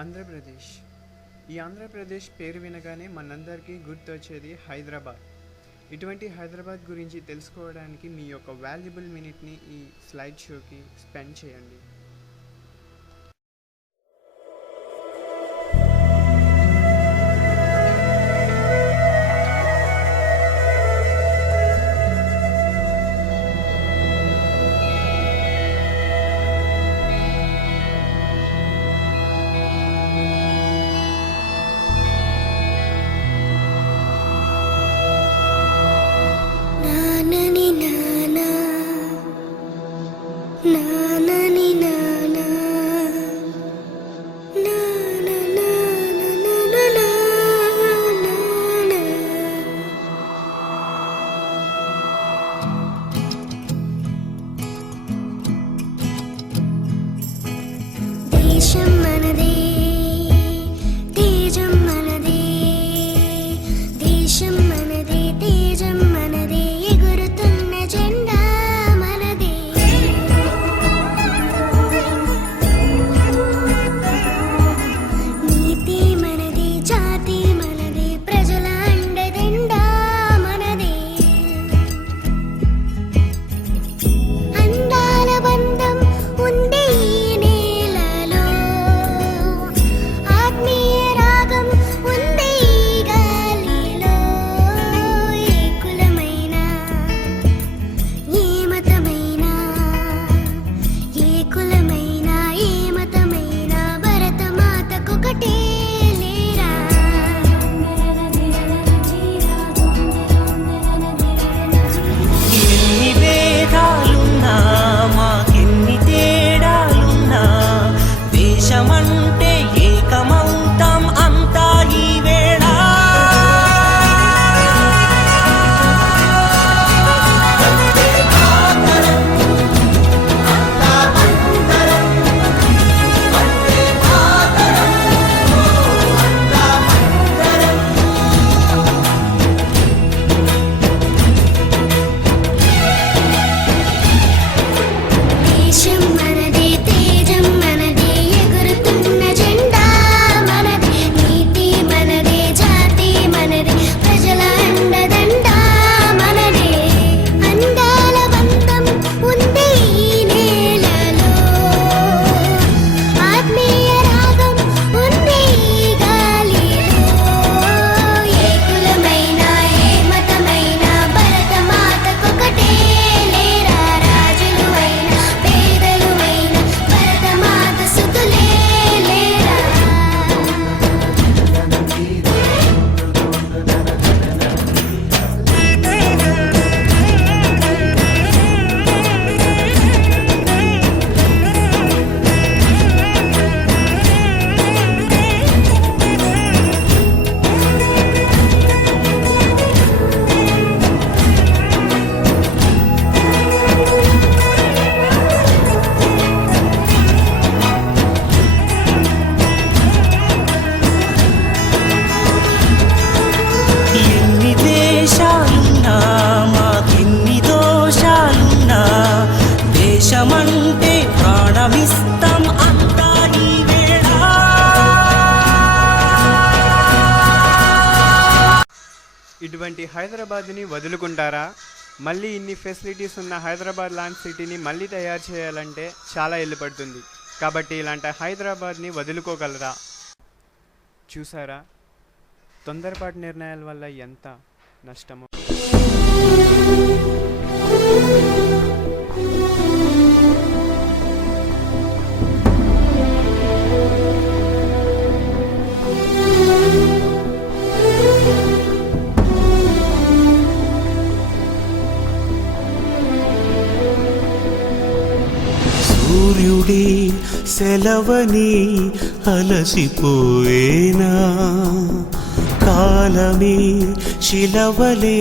ఆంధ్రప్రదేశ్. ఈ ఆంధ్రప్రదేశ్ పేరు వినగానే మనందరికీ గుర్తొచ్చేది హైదరాబాద్. ఇటువంటి హైదరాబాద్ గురించి తెలుసుకోవడానికి మీ యొక్క వాల్యుబుల్ మినిట్ని ఈ స్లైడ్ షోకి స్పెండ్ చేయండి. ఇటువంటి హైదరాబాద్ని వదులుకుంటారా? మళ్ళీ ఇన్ని ఫెసిలిటీస్ ఉన్న హైదరాబాద్ లాంటి సిటీని మళ్ళీ తయారు చేయాలంటే చాలా ఏళ్ళు పడుతుంది. కాబట్టి ఇలాంటి హైదరాబాద్ని వదులుకోగలరా? చూసారా, తొందరపాటు నిర్ణయాల వల్ల ఎంత నష్టమో. సూర్యుడి సెలవని అలసిపోయేనా, కాలమే శిలవలే